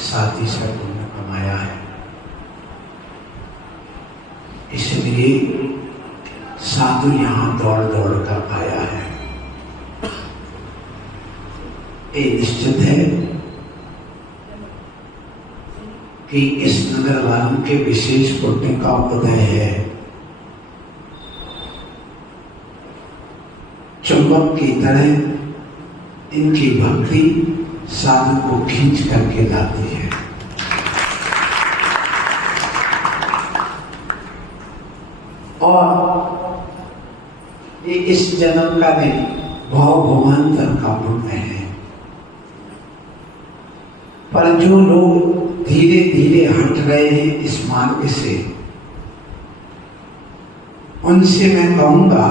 साथी से पुण्य कमाया है, इसलिए साधु यहाँ दौड़ दौड़ कर आया है। ये निश्चित है कि इस नगर वालों के विशेष पुण्य का उदय है। चुंबक की तरह इनकी भक्ति साधु को खींच करके लाती है। और ये इस जन्म का नहीं, भाव भवान्तर का पुण्य है। पर जो लोग धीरे धीरे हट रहे हैं इस मार्ग से, उनसे मैं कहूंगा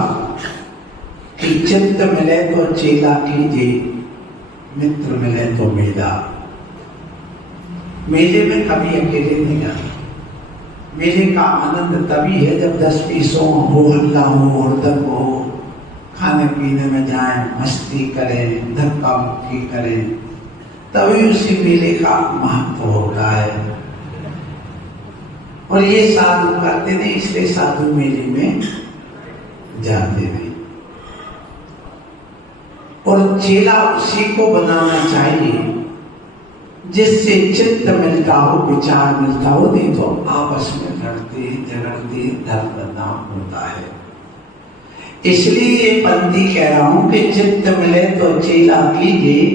कि चित्त मिले तो चेला कीजिए, मित्र मिले तो मेला। मेले में कभी अकेले नहीं जाना। मेले का आनंद तभी है जब 10-20 हो, हल्ला हो, हुड़दंग हो, खाने पीने में जाएं, मस्ती करें, धक्का मुक्की करें, तभी उसी मेले का महत्व होता है। और ये साधु करते नहीं, इसलिए साधु मेले में जाते नहीं। और चेला उसी को बनाना चाहिए जिससे चित्त मिलता हो, विचार मिलता हो, नहीं तो आपस में लड़ते झगड़ते धर्म बदनाम होता है। इसलिए ये पंक्ति कह रहा हूं कि चित्त मिले तो चेला कीजिए,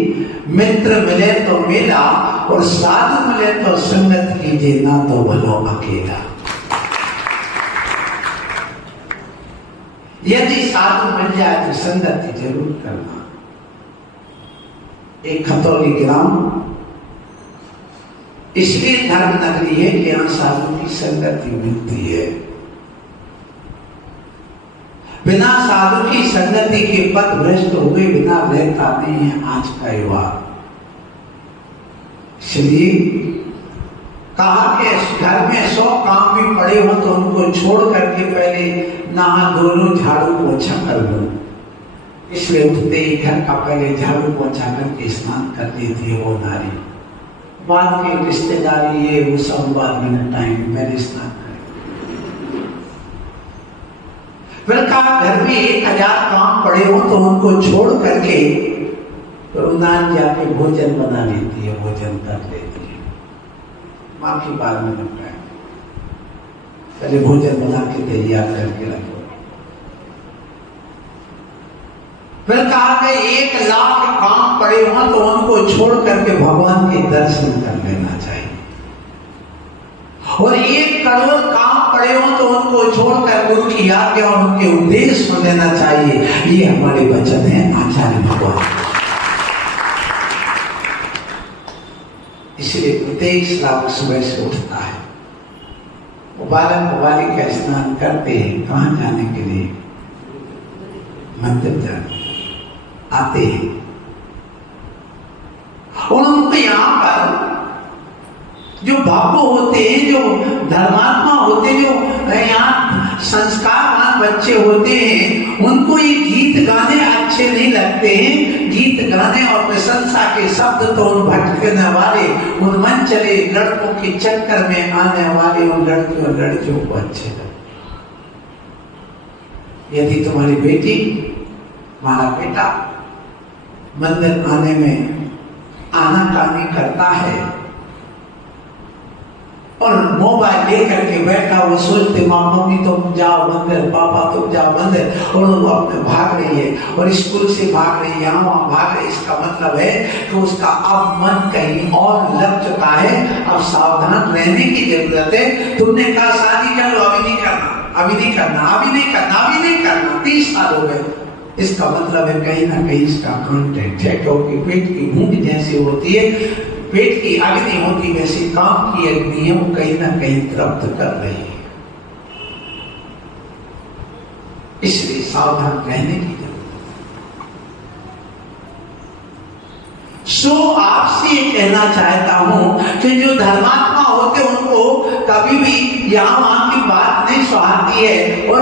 मित्र मिले तो मेला, और साधु मिले तो संगत कीजिए, ना तो भलो अकेला। यदि साधु मिल जाए तो संगति जरूर करना। एक खतौली ग्राम इसलिए धर्म नगरी है कि यहां साधु की संगति मिलती है। बिना साधु की संगति के पथ भ्रष्ट हुए बिना रहता नहीं है आज का युवा। इसलिए कहा कि घर में 100 काम भी पड़े हो तो उनको छोड़ करके पहले नहा धो लो, झाड़ू पोछा कर लो। इसलिए उठते ही घर का पहले झाड़ू पोछा करके स्नान कर लेती है वो नारी। बाद की रिश्तेदारी ये वो सब बाद में टाइम पहले स्नान करें। फिर कहा घर में 1000 काम पड़े हो तो उनको छोड़ करके वृंदावन जाके भोजन बना लेती है, भोजन कर लेती है। बाकी बाद में निपटाए, पहले भोजन बना के तैयार करके रखो। फिर कहा कि 1 लाख काम पड़े हो तो उनको छोड़ करके भगवान के दर्शन कर लेना चाहिए। और 1 करोड़ काम पड़े हो तो उनको छोड़कर गुरु की आज्ञा और उनके उपदेश सुन लेना चाहिए। ये हमारे वचन है आचार्य भगवान। इसलिए प्रत्येक श्रावक सुबह से उठता है, वो बालक बालिका स्नान करते हैं, कहाँ जाने के लिए? मंदिर जाने आते हैं। और उनको यहाँ पर जो भक्त होते हैं, जो धर्मात्मा होते हैं, जो यहाँ संस्कारवान बच्चे होते हैं, उनको ये गीत गाने अच्छे नहीं लगते हैं। गीत गाने और प्रशंसा के शब्द तो उन भटकने वाले, उन मन चले लड़कों के चक्कर में आने वाले उन लड़कियों और लड़कियों को अच्छे लगते। यदि तुम्हारी बेटी, हमारा बेटा मंदिर आने में आनाकानी करता है और मोबाइल लेकर के बैठा, वो सोचते माँ मम्मी तुम जाओ मंदिर, पापा तुम जाओ मंदिर, और वो अपने भाग रही है और स्कूल से भाग रही है, यहाँ वहाँ भाग रही है। इसका मतलब है कि उसका अब मन कहीं और लग चुका है। अब सावधान रहने की जरूरत है। तुमने कहा शादी कर लो, अभी नहीं करना, अभी नहीं करना, अभी नहीं करना, अभी नहीं करना, 30 साल हो गए। इसका मतलब है कहीं ना कहीं इसका कंटेंट है, क्योंकि पेट की भूख जैसे होती है, पेट की अग्नि होती वैसे काम की अग्नि है, वो कहीं ना कहीं तृप्त कर रही है। इसलिए सावधान रहने की जरूरत है। सो आपसे ये कहना चाहता हूं कि जो धर्मात्मा होते उनको कभी भी यहाँ वहां की बात बात नहीं सुहाती है। और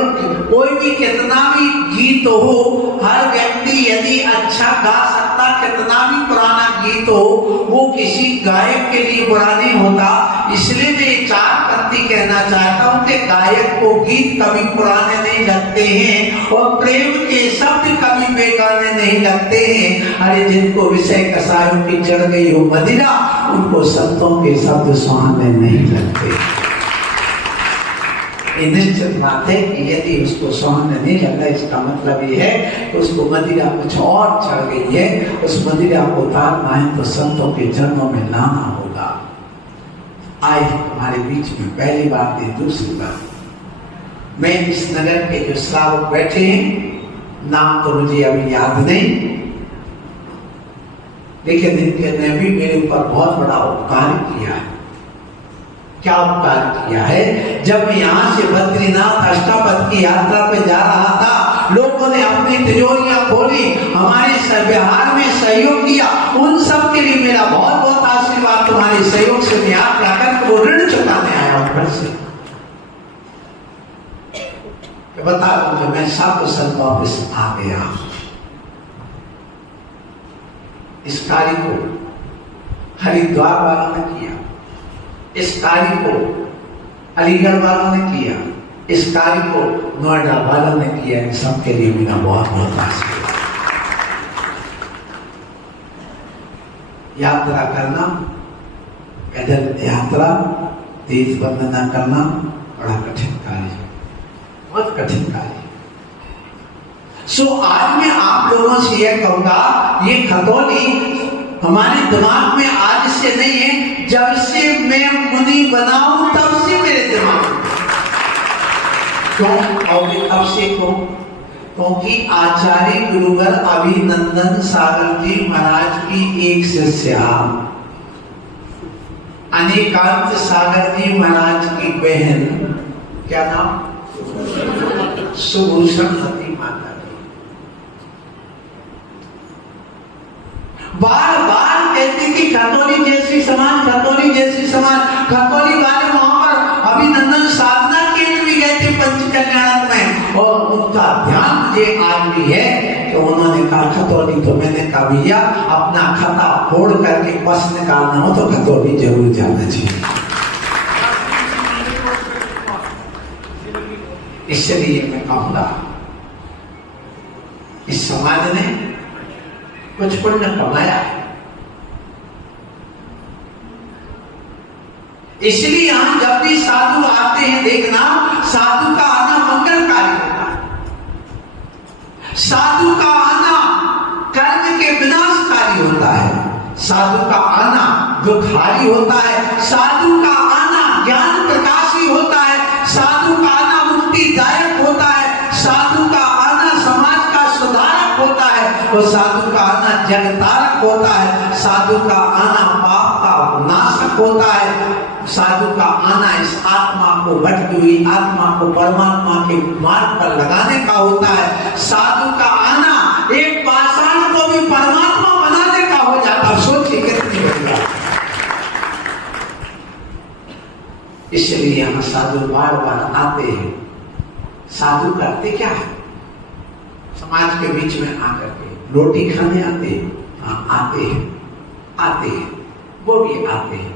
कोई भी कितना भी गीत हो, हर व्यक्ति यदि अच्छा गा सकता, कितना भी पुराना गीत हो, वो किसी गायक के लिए बुरा नहीं होता। इसलिए मैं 4 पंक्ति कहना चाहता हूँ कि गायक को गीत कभी पुराने नहीं लगते हैं और प्रेम के शब्द कभी बेगाने नहीं लगते हैं। अरे जिनको विषय कसायों की चढ़ गई हो मदिरा, उनको संतों के शब्द सुहाने नहीं लगते। निश्चित बात है कि यदि उसको सुहाने नहीं लग रहा, इसका मतलब ये है कि उसको मदिरा कुछ और चढ़ गई है। उस मदिरा को उतारना है तो संतों के चरणों में लाना होगा। आए हमारे बीच में पहली बात है। दूसरी बात, मैं इस नगर के जो श्रावक बैठे हैं, नाम तो मुझे अभी याद नहीं, लेकिन इनने भी मेरे ऊपर बहुत बड़ा उपकार किया है। क्या उपकार किया है? जब मैं यहाँ से बद्रीनाथ अष्टापद की यात्रा पे जा रहा था, लोगों ने अपनी तिजोरियां खोली, हमारे व्यवहार में सहयोग किया। उन सब के लिए मेरा बहुत बहुत आशीर्वाद। तुम्हारे सहयोग से मैं यात्रा कर वो ऋण चुकाने आया हूं घर से। बता दूं, मैं सब सन वापस आ गया। इस कार्य को हरिद्वार वालों ने किया, इस कार्य को अलीगढ़ वालों ने किया, इस कार्य को नोएडा वालों ने किया। इन सबके लिए मेरा बहुत बहुत आशीर्वाद। यात्रा करना, पैदल यात्रा, तीर्थ वंदना करना बड़ा कठिन कार्य है, बहुत कठिन कार्य है। सो आज मैं आप लोगों से यह कहूंगा, ये खतौली हमारे दिमाग में आज से नहीं है, जब से मैं मुनि बनाऊं तब से मेरे दिमाग में। क्यों? और कब से क्यों? क्योंकि आचार्य गुरुवर अभिनंदन सागर जी महाराज की एक शिष्या अनेकांत सागर जी महाराज की बहन, क्या नाम? सुभूषण सती माता। बार बार कहती कि खतौली जैसी समाज, खतौली जैसी समाज। खतौली वाले वहां पर अभिनंदन साधना केंद्र भी गए थे पंचकल्याण में, और उनका ध्यान मुझे आज भी है कि उन्होंने कहा खतौली, तो मैंने कहा भैया अपना खाता फोड़ करके बस निकालना हो तो खतौली जरूर जाना चाहिए। इसलिए मैं कहूंगा इस समाज ने कुछ पुण्य कमाया है, इसलिए यहां जब भी साधु आते हैं, देखना साधु का आना मंगलकारी होता है, साधु का आना कर्म के विनाशकारी होता है, साधु का आना दुखारी होता है, साधु का आना ज्ञान प्रकाशी होता है, साधु का आना मुक्तिदायक होता है, साधु का आना समाज का सुधारक होता है, और साधु का आना जगतारक होता है, साधु का आना पाप का नाशक होता है, साधु का आना इस आत्मा को, भटकी हुई आत्मा को परमात्मा के मार्ग पर लगाने का होता है, साधु का आना एक पाषाण को भी परमात्मा बनाने का हो जाता। सोचिए कितनी बढ़िया। इसलिए यहाँ साधु बार बार आते हैं। साधु करते क्या है? समाज के बीच में आकर के रोटी खाने आते हैं, आते हैं, वो भी आते हैं।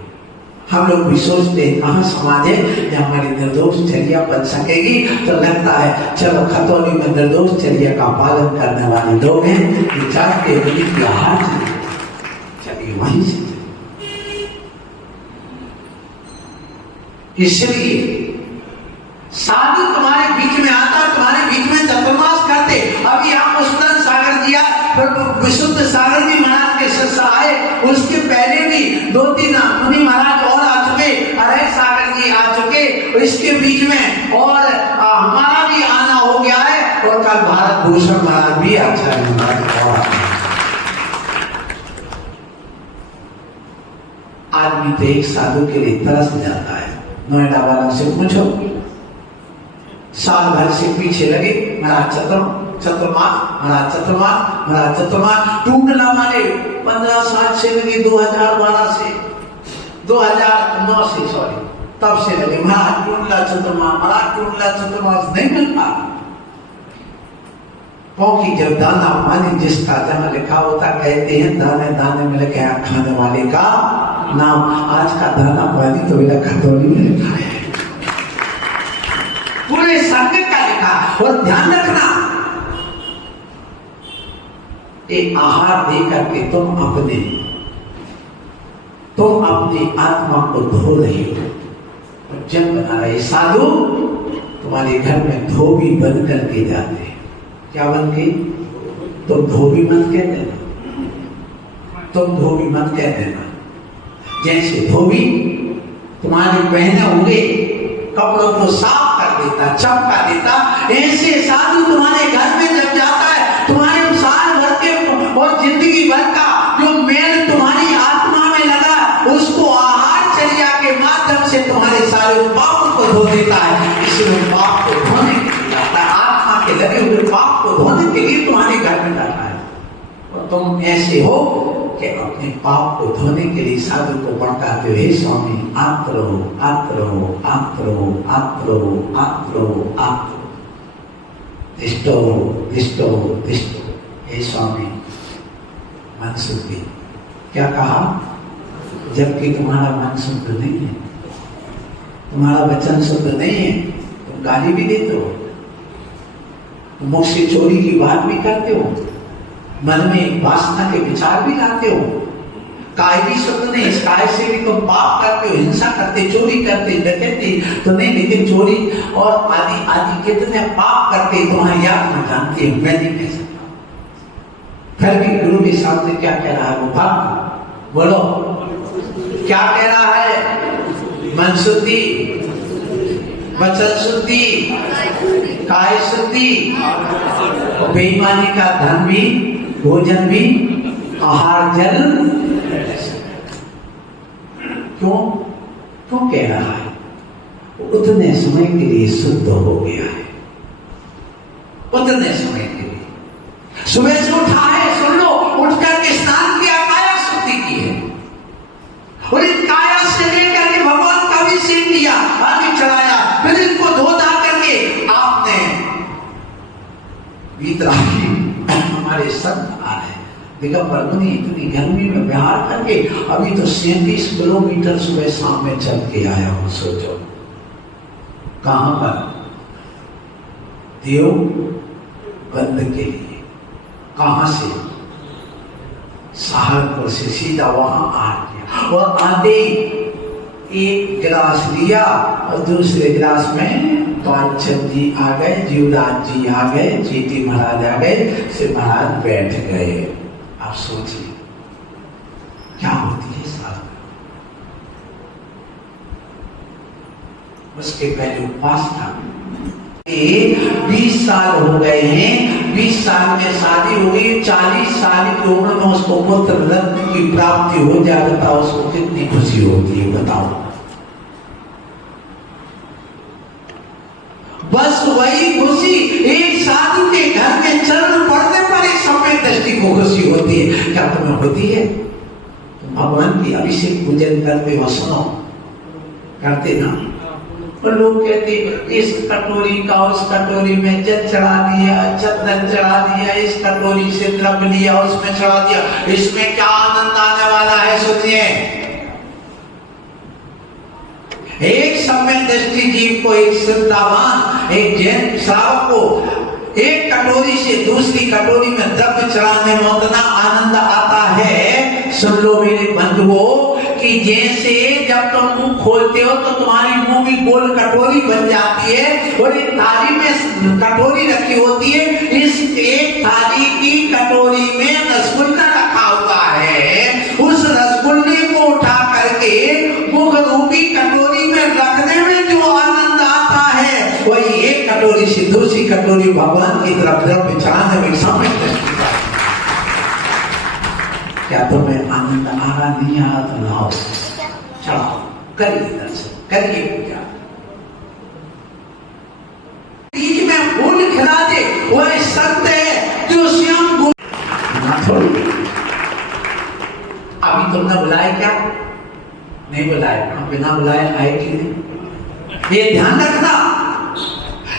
हम लोग भी सोचते हैं कहाँ समाज है जहाँ हमारी निर्दोष चर्या बन सकेगी, तो लगता है चलो खतौली में निर्दोष चर्या का पालन करने वाले लोग हैं, ये चाहते हैं आहार चलिए वहीं से। इसलिए साधु तुम्हारे बीच में आता, तुम्हारे बीच में चतुर्मास करते। अभी आप उष्णन सागर जी विशुद्ध सागर जी महाराज के शिष्य आए, उसके पहले भी 2-3 मुनि महाराज और आ चुके, अरे सागर जी आ चुके, इसके बीच में और हमारा भी आना हो गया है, और कल भारत भूषण महाराज भी आचार्य महाराज। आदमी तो एक साधु के लिए तरस जाता है। नोएडा वालों से पूछो, साल भर से पीछे लगे, महाराज चतुर्मास टूटना माने 15 साल से लगी, 2012 से 2009 से, सॉरी तब से लगे महाराज टूटला चतुर्मा, महाराज टूटला चतुर्मा नहीं मिलता, क्योंकि जब दाना पानी जिसका जहां लिखा होता, कहते हैं दाने दाने में लिखा है खाने वाले का नाम। आज का दाना पानी तो मेरा खतौनी में लिखा है, पूरे संग का लिखा। और ध्यान रखना, एक आहार दे करके तुम अपनी आत्मा को धो रही हो। और जब बना रहे साधु तुम्हारे घर में धोबी बन करके जाते हैं। क्या बन के? तुम धोबी मत कह देना, तुम धोबी मत कह देना। जैसे धोबी तुम्हारे पहने हुए कपड़ों को साफ कर देता, चमका देता, ऐसे साधु तुम्हारे घर में जब जाता है, तुम्हारे साल भर के और जिंदगी भर का जो मेल तुम्हारी आत्मा में लगा, उसको आहार चर्या के माध्यम से तुम्हारे सारे पापों को धो देता है। इसलिए पाप को धोने के लिए आता है, आत्मा के लगे हुए पाप को धोने के लिए तुम्हारे घर में जाता है। और तुम ऐसे हो कि अपने पाप को धोने के लिए साधु को भड़काते हो, हे स्वामी आप रहो, आप रहो, आप रहो, आप रहो, आप रहो, आप दिष्टो दिष्टो दिष्टो। हे स्वामी मन शुद्धि, क्या कहा? जबकि तुम्हारा मन शुद्ध नहीं है, तुम्हारा वचन शुद्ध नहीं है, तुम गाली भी देते हो, मुख से चोरी की बात भी करते हो, मन में वासना के विचार भी लाते हो, काय भी शुद्ध नहीं, इस काय से भी तुम पाप करते हो, हिंसा करते, चोरी करते, डकैती तो नहीं, लेकिन चोरी और आदि आदि कितने पाप करते तुम्हारी आत्मा जानती है, मैं नहीं कह सकता। फिर भी गुरु के सामने क्या कह रहा है वो भक्त? बोलो क्या कह रहा है? मन शुद्धि, वचन शुद्धि, काय शुद्धि, बेईमानी का धन भी, भोजन भी, आहार जल। क्यों क्यों कह रहा है? उतने समय के लिए शुद्ध हो गया है, उतने समय के लिए। सुबह से उठा है, सुन लो, उठ करके स्नान किया, काया शुद्धि की है, और इन काया से लेकर के भगवान का भी सिर लिया, आगे चढ़ाया, फिर इनको धो धा करके आपने वीतरागी हमारे संत आ रहे दिगंबर मुनि इतनी गर्मी में बिहार करके, अभी तो 37 किलोमीटर सुबह शाम में चल के आया हूं। सोचो कहां पर? देव बंद के लिए। कहां से? सहारनपुर से सीधा वहां आ गया, और आते एक गिलास लिया और दूसरे गिलास में पांचन जी आ गए, जीवराज जी आ गए, जीती महाराज आ गए, से महाराज बैठ गए। आप सोचिए क्या होती है साधना। उसके पहले उपासना। 20 साल हो गए हैं, 20 साल में शादी हो गई, 40 साल की उम्र में उसको पुत्र रत्न की प्राप्ति हो जाए, बताओ उसको कितनी खुशी होती है? बताओ। बस वही खुशी एक साधु के घर में चरण पड़ने पर एक समय दृष्टि को खुशी होती है। क्या तुम्हें होती है? तुम भगवान की अभिषेक पूजन करते हो, सुनो, करते ना? और लोग कहते इस कटोरी का उस कटोरी में जल चढ़ा दिया, चंदन चढ़ा दिया, इस कटोरी से द्रव्य लिया, उसमें चढ़ा दिया, इसमें क्या आनंद आने वाला है? सुनिए, एक सम्यक दृष्टि जीव को, एक श्रद्धावान, एक जैन श्रावक को एक कटोरी से दूसरी कटोरी में द्रव्य चढ़ाने में उतना आनंद आता है, सुन लो मेरे बंधुओं, कि जैसे जब तुम मुंह खोलते हो तो तुम्हारी मुंह भी गोल कटोरी बन जाती है, और एक थाली में कटोरी रखी होती है, इस एक थाली की कटोरी में रसगुल्ला रखा हुआ है, उस रसगुल्ले को उठा करके मुख रूपी कटोरी में रखने में जो आनंद आता है, वही एक कटोरी से दूसरी कटोरी भगवान की तरफ द्रव्य चढ़ाने में समय। क्या तुम्हें आनंद आ रहा? नहीं आ रहा तो लाओ, चढ़ाओ, करिए दर्शन, करिए पूजा। बीच में फूल खिला दे, वह संत है जो स्वयं अभी तुमने बुलाया क्या? नहीं बुलाए, हम बिना बुलाए आए कि नहीं? ये ध्यान रखना,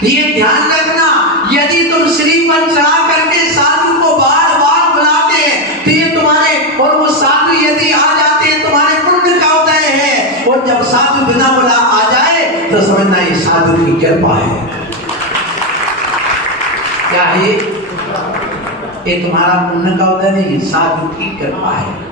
ये ध्यान रखना। यदि तुम श्रीफल चढ़ा करके साधु को बार बार बुलाते हैं तो ये तुम्हारे, और वो साधु यदि आ जाते हैं तुम्हारे पुण्य का उदय है। और जब साधु बिना बुला आ जाए तो समझना ये साधु की कृपा है। क्या है ये? तुम्हारा पुण्य का उदय नहीं, साधु की कृपा है।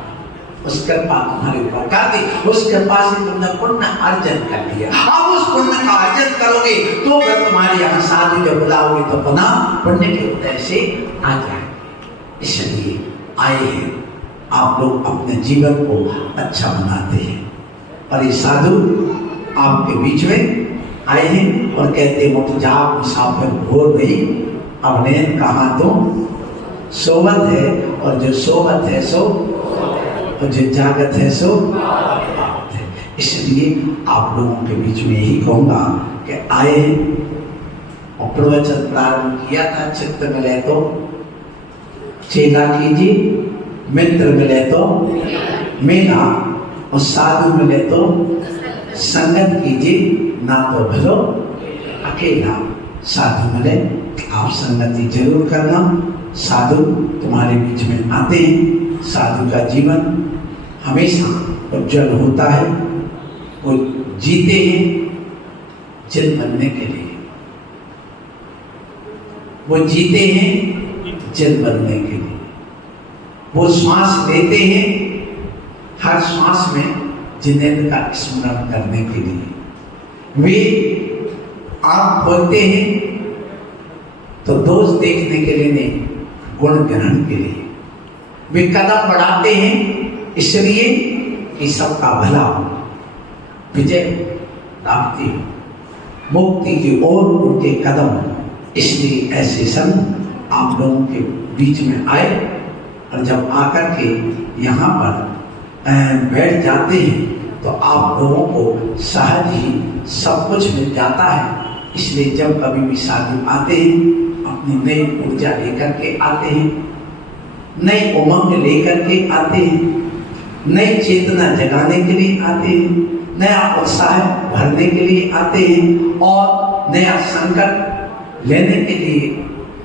उस कृपा तुम्हारे ऊपर कर दी, उस कृपा से तुमने पुण्य अर्जन कर लिया। अब उस पुण्य का अर्जन करोगे तो अगर तुम्हारे यहाँ साधु जब बुलाओगे तो पुनः पुण्य के उदय से आ जाए। इसलिए आए हैं आप लोग अपने जीवन को अच्छा बनाते हैं, और ये साधु आपके बीच में आए हैं और कहते मुझ जाग मुसाफिर घोर नहीं, अब नैन कहाँ तो सोवत है, और जो सोवत है सो, और जो जागत है सो है। इसलिए आप लोगों के बीच में यही कहूँगा कि आए और प्रवचन प्रारंभ किया था। चित्त मिले तो चेला कीजिए, मित्र मिले तो मेला, और साधु मिले तो संगत कीजिए, ना तो भलो अकेला। साधु मिले आप संगति जरूर करना। साधु तुम्हारे बीच में आते हैं। साधु का जीवन हमेशा उज्जवल होता है। वो जीते हैं जिन बनने के लिए, वो जीते हैं जिन बनने के लिए। वो श्वास लेते हैं हर श्वास में जिनेन्द्र का स्मरण करने के लिए। वे आँख खोलते हैं तो दोष देखने के लिए नहीं, गुण ग्रहण के लिए। वे कदम बढ़ाते हैं इसलिए कि सबका भला हो, विजय प्राप्ति हो, मुक्ति की ओर उनके कदम। इसलिए ऐसे संत आप लोगों के बीच में आए, और जब आकर के यहाँ पर बैठ जाते हैं तो आप लोगों को सहज ही सब कुछ मिल जाता है। इसलिए जब कभी भी साधु आते हैं अपनी नई ऊर्जा लेकर के आते हैं, नई उमंग लेकर के आते हैं, नई चेतना जगाने के लिए आते हैं, नया उत्साह भरने के लिए आते हैं, और नया संकट लेने के लिए,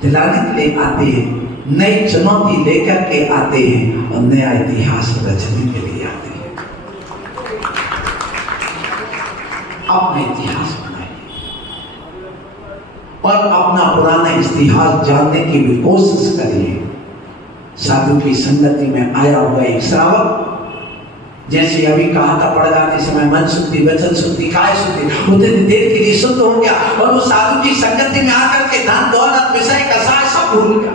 दिलाने के लिए आते हैं, नई चुनौती लेकर के आते हैं, और नया इतिहास रचने के लिए आते हैं। अपने इतिहास बनाइए और अपना पुराना इतिहास जानने की भी कोशिश करिए। साधु की संगति में आया हुआ एक श्रावक, जैसे अभी कहा था पढ़ाते समय, मन शुद्धि, वचन शुद्धि, काय शुद्धि, उतनी देर के लिए शुद्ध हो गया, और वो साधु की संगति में आकर के धन दौलत विषय कसाय सब भूल गया।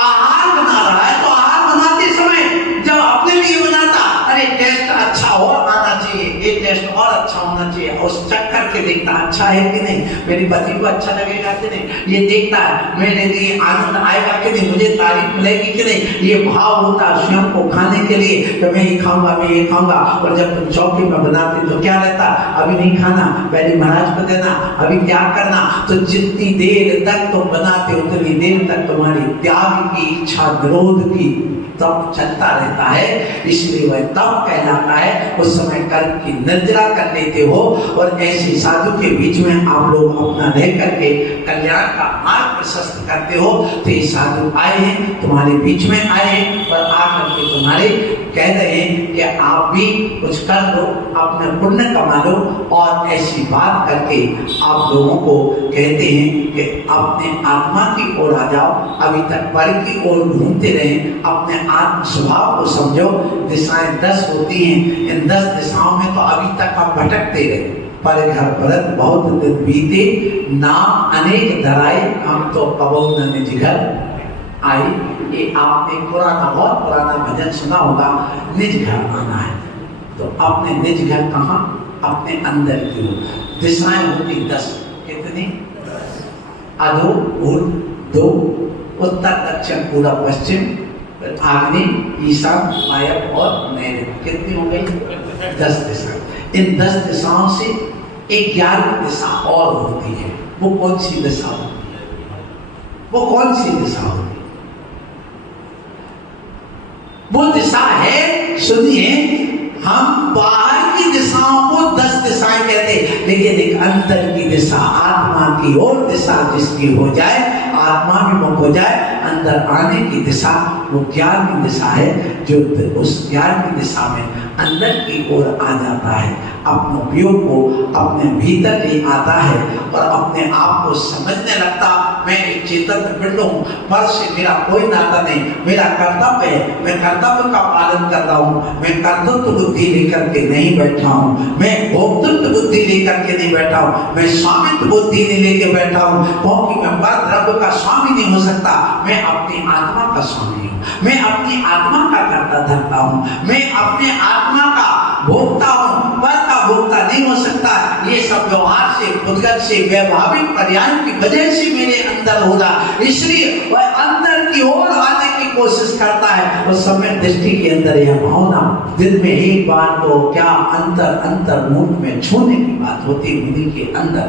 आहार बना रहा है तो आहार बनाते समय जब अपने लिए बनाता, अरे टेस्ट अच्छा और आना चाहिए, ये टेस्ट और अच्छा होना चाहिए, उस चेक करके देखता अच्छा है कि नहीं, मेरी पति को अच्छा लगेगा कि नहीं, ये देखता है मेरे लिए आनंद आएगा कि नहीं, मुझे तारीफ मिलेगी कि नहीं। ये भाव होता है स्वयं को खाने के लिए तो मैं ये खाऊंगा, मैं ये खाऊंगा। और जब तुम चौकी में बनाते तो क्या रहता, अभी नहीं खाना, पहले महाराज को देना, अभी त्याग करना। तो जितनी देर तक तुम बनाते उतनी देर तक तुम्हारी त्याग की इच्छा, विरोध की तप चलता रहता है। इसलिए वह तप कहलाता है। उस समय कर्म की निर्जरा कर लेते हो, और ऐसे साधु के बीच में आप लोग अपना रह करके कल्याण का मार्ग प्रशस्त करते हो। तो ये साधु आए हैं, तुम्हारे बीच में आए हैं, और आकर के तुम्हारे कह रहे हैं कि आप भी कुछ कर लो, अपने पुण्य कमा लो। और ऐसी बात करके आप लोगों को कहते हैं कि अपने आत्मा की ओर आ जाओ। अभी तक पर की ओर घूमते रहे, अपने आत्म स्वभाव को समझो। दिशाएं 10 होती हैं, इन 10 दिशाओं में तो अभी तक हम भटकते रहे। पर घर परत बहुत दिन बीते, नाम अनेक धराए, हम तो कबहू न निज घर आई। ये आपने पुराना, बहुत पुराना भजन सुना होगा, निज घर आना है। तो अपने निज घर कहाँ, अपने अंदर की ओर। दिशाएं होती 10, कितनी? अधो, ऊर्ध्व, दो, उत्तर, दक्षिण, पूर्व, पश्चिम, आग्नेय, ईशान, वायव्य और नैऋत्य। कितनी हो गई? 10 दिशा। इन 10 दिशाओं से 11 दिशा और होती है। वो कौन सी दिशा होती है? वो कौन सी दिशा होती है? वो दिशा है, सुनिए, हम बाहर की दिशाओं को 10 दिशाएं कहते, लेकिन एक अंतर की दिशा, आत्मा की ओर दिशा जिसकी हो जाए, आत्मा विमुख हो जाए, अंदर आने की दिशा वो ज्ञान की दिशा है, जो उस ज्ञान की दिशा में अंदर की ओर आ जाता है, अपने उपयोग को अपने भीतर ले आता है और अपने आप को समझने लगता, मैं एक चेतन पिंड हूँ, पर से मेरा कोई नाता नहीं, मेरा कर्तव्य है, मैं कर्तव्य का पालन कर रहा हूँ, मैं कर्तृत्व बुद्धि लेकर के नहीं बैठा हूँ, मैं भोक्तृत्व बुद्धि लेकर के नहीं बैठा हूँ, मैं स्वामित्व बुद्धि नहीं लेके बैठा हूँ, क्योंकि मैं पर द्रव्य का स्वामी नहीं हो सकता, मैं अपनी आत्मा का स्वामी हूँ, मैं अपनी आत्मा का कर्ता धरता हूँ, मैं अपने आत्मा का भोक्ता हूँ, पर का भोक्ता नहीं हो सकता। ये सब व्यवहार से, उद्गत से, वैभाविक पर्याय की वजह से मेरे अंदर होगा, इसलिए वह अंदर की ओर आने की कोशिश करता है। उस समय दृष्टि के अंदर यह भावना, दिन में एक बार तो क्या अंतर मुख में छूने की बात होती, मुनि के अंदर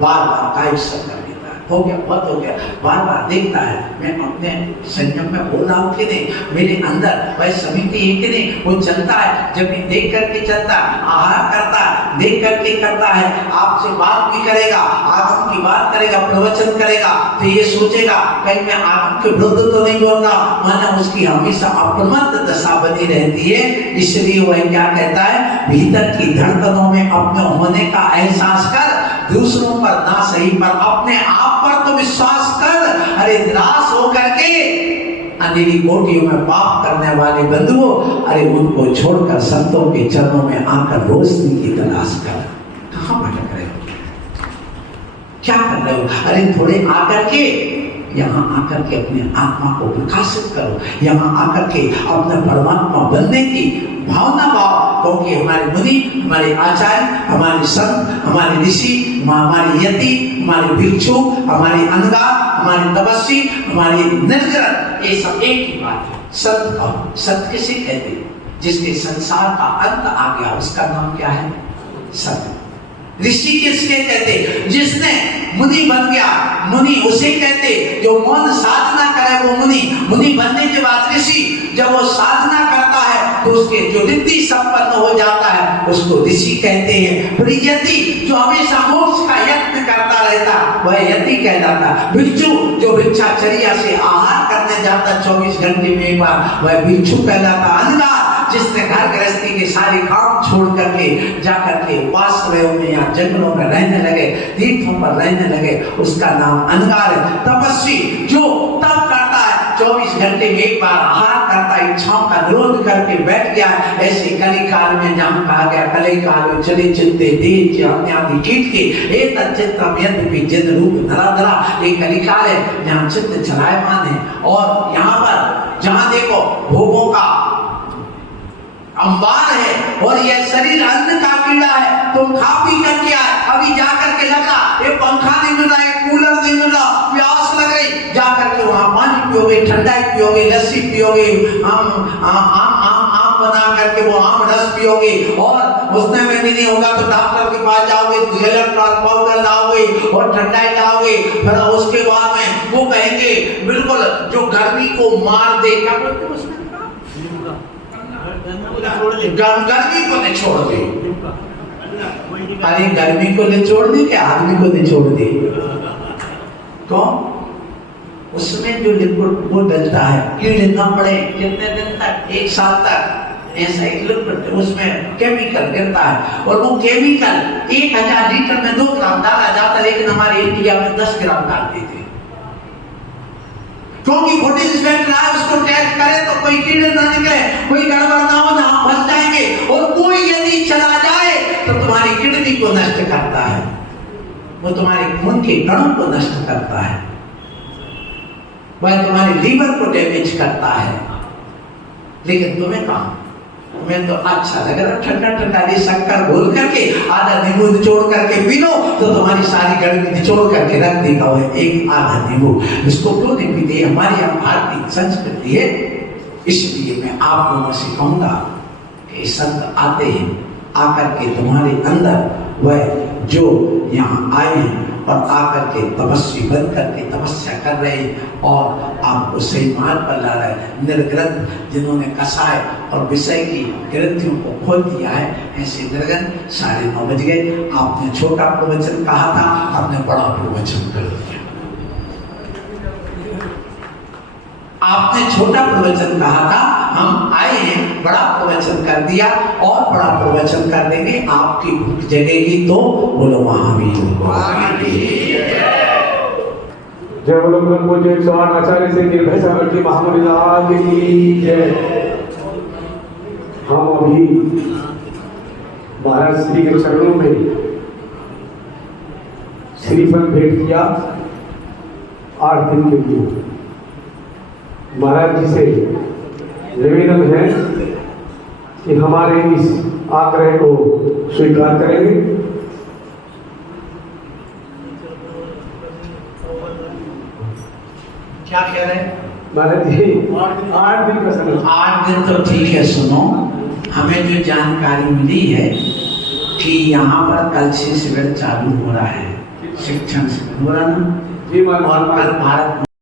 बार बार काय सब कर देता है, हो गया बहुत हो गया, बार बार देखता है मैं अपने संयम में बोल रहा हूँ कि नहीं, मेरे अंदर वह समिति है कि नहीं, वो चलता है, जब भी देख करके चलता है, आहार करता है, देख करके करता है, आपसे बात भी करेगा, आगम की बात करेगा, प्रवचन करेगा, तो ये सोचेगा कहीं मैं आगम के विरुद्ध तो नहीं बोल रहा, माना उसकी हमेशा अप्रमत्त दशा बनी रहती है। इसलिए वह क्या कहता है, भीतर की धड़कनों में अपने होने का एहसास कर, दूसरों पर ना सही पर अपने आप पर तो विश्वास कर। अरे निराश होकर के अंधेरी कोठियों में पाप करने वाले बंधुओं, अरे उनको छोड़कर संतों के चरणों में आकर रोशनी की तलाश कर। कहाँ भटक रहे हो, क्या कर रहे हो? अरे थोड़े आकर के यहाँ आकर के अपने आत्मा को विकसित करो, यहाँ आकर के अपने परमात्मा बनने की भावना पाओ, क्योंकि हमारे मुनि, हमारे आचार्य, हमारे संत, हमारे ऋषि, हमारे यति, हमारे भिक्षु, हमारे अनगा, हमारे तपस्वी, हमारे निर्जन, ये सब एक ही बात है। संत कहो, संत किसे कहते हैं? जिसके संसार का अंत आ गया, उसका नाम क्या है? संत। ऋषि किसके कहते? जिसने मुनि बन गया, मुनि उसे कहते जो मौन साधना करे वो मुनि। मुनि बनने के बाद ऋषि, जब वो साधना करता है तो उसके जो रिद्धि संपन्न हो जाता है उसको ऋषि कहते हैं। फिर यति जो हमेशा मोक्ष का यत्न करता रहता वह यति कहलाता। भिक्षु जो भिक्षाचर्या से आहार करने जाता 24 घंटे में एक बार, वह भिक्षु कहलाता। अनगा जिसने घर गृहस्थी के सारे काम छोड़ करके जाकर के उपाश्रयों में या जंगलों में रहने लगे, तीर्थों पर रहने लगे, उसका नाम अनगार है। तपस्वी जो तप करता है 24 घंटे में एक बार आहार करता है, इच्छाओं का निरोध करके बैठ गया। ऐसे कली काल में जहाँ कहा गया कली काल में चले चित्ते देह आदि कीट के एक चित्रम यद्यपि जिन रूप धरा धरा, एक कली काल है जहाँ चित्त चलायमान है। और यहाँ पर जहाँ देखो भोगों का अंबार है और यह शरीर अन्न का कीड़ा है, तुम खा पी करके आए, अभी जाकर के लगा ये पंखा नहीं मिल रहा, एक कूलर नहीं मिल रहा, प्यास लग रही, जाकर के वहां पानी पियोगे, ठंडाई पियोगे, लस्सी पियोगे, आम बना करके वो आम रस पियोगे, और उसमें में भी नहीं होगा तो डॉक्टर के पास जाओगे, इलेक्ट्रॉल पाउडर लाओगे और ठंडाई लाओगे। फिर उसके बाद में वो कहेंगे बिल्कुल जो गर्मी को मार दे, क्या बोलते हैं उसमें, गर्मी को निचोड़ दे। अरे गर्मी को निचोड़ दे क्या आदमी को निचोड़ दे? कौन? उसमें जो लिक्विड वो डलता है, कीड़े ना पड़े कितने दिन तक, 1 साल तक, ऐसा एक लिक्विड उसमें केमिकल गिरता है, और वो केमिकल 1000 लीटर में 2 ग्राम डाला जाता, लेकिन हमारे इंडिया में 10 ग्राम डालते थे, क्योंकि फुड इंस्पेक्टर आए उसको टेस्ट करे तो कोई कीड़े ना निकले, कोई गड़बड़ ना हो, ना फंस जाएंगे। और कोई यदि चला जाए तो तुम्हारी किडनी को नष्ट करता है, वो तुम्हारे खून के कणों को नष्ट करता है, वह तुम्हारे लीवर को डैमेज करता है। लेकिन तुम्हें कहा, तुम्हें तो अच्छा लग रहा, ठंडा ठंडा शक्कर घोल करके आधा नींबू निचोड़ करके पी लो तो तुम्हारी सारी गर्मी निचोड़ करके रख देगा वो एक आधा नींबू। इसको क्यों नहीं पीते? हमारी यहाँ भारतीय संस्कृति है। इसलिए मैं आप लोगों से कहूंगा कि संत आते हैं, आकर के तुम्हारे अंदर वह जो यहाँ आए हैं और आकर के तपस्वी बन करके तपस्या कर रहे और आपको सही मार्ग पर ला रहे। निर्ग्रंथ जिन्होंने कसाय और विषय की ग्रंथियों को खोल दिया है, ऐसे निर्ग्रंथ 9:30 बज गए। आपने छोटा प्रवचन कहा था, आपने बड़ा प्रवचन कर दिया। आपने छोटा प्रवचन कहा था, हम आए हैं, बड़ा प्रवचन कर दिया और बड़ा प्रवचन कर देंगे। आपकी भूख जगेगी तो बोलो महावीर। जय बोलो ब्रह्म पूज्य 108 आचार्य श्री निर्भय सागर महामुनि लाल की जय। हम अभी महाराज श्री के चरणों में श्रीफल भेंट किया 8 दिन के लिए। महाराज जी से निवेदन है कि हमारे इस आग्रह को स्वीकार करेंगे। क्या कह रहे हैं महाराज जी? 8 दिन का समय। 8 दिन तो ठीक है। सुनो, हमें जो जानकारी मिली है कि यहाँ पर कल से शिविर चालू हो रहा है, शिक्षण शिविर हो रहा ना, जी और कल भारत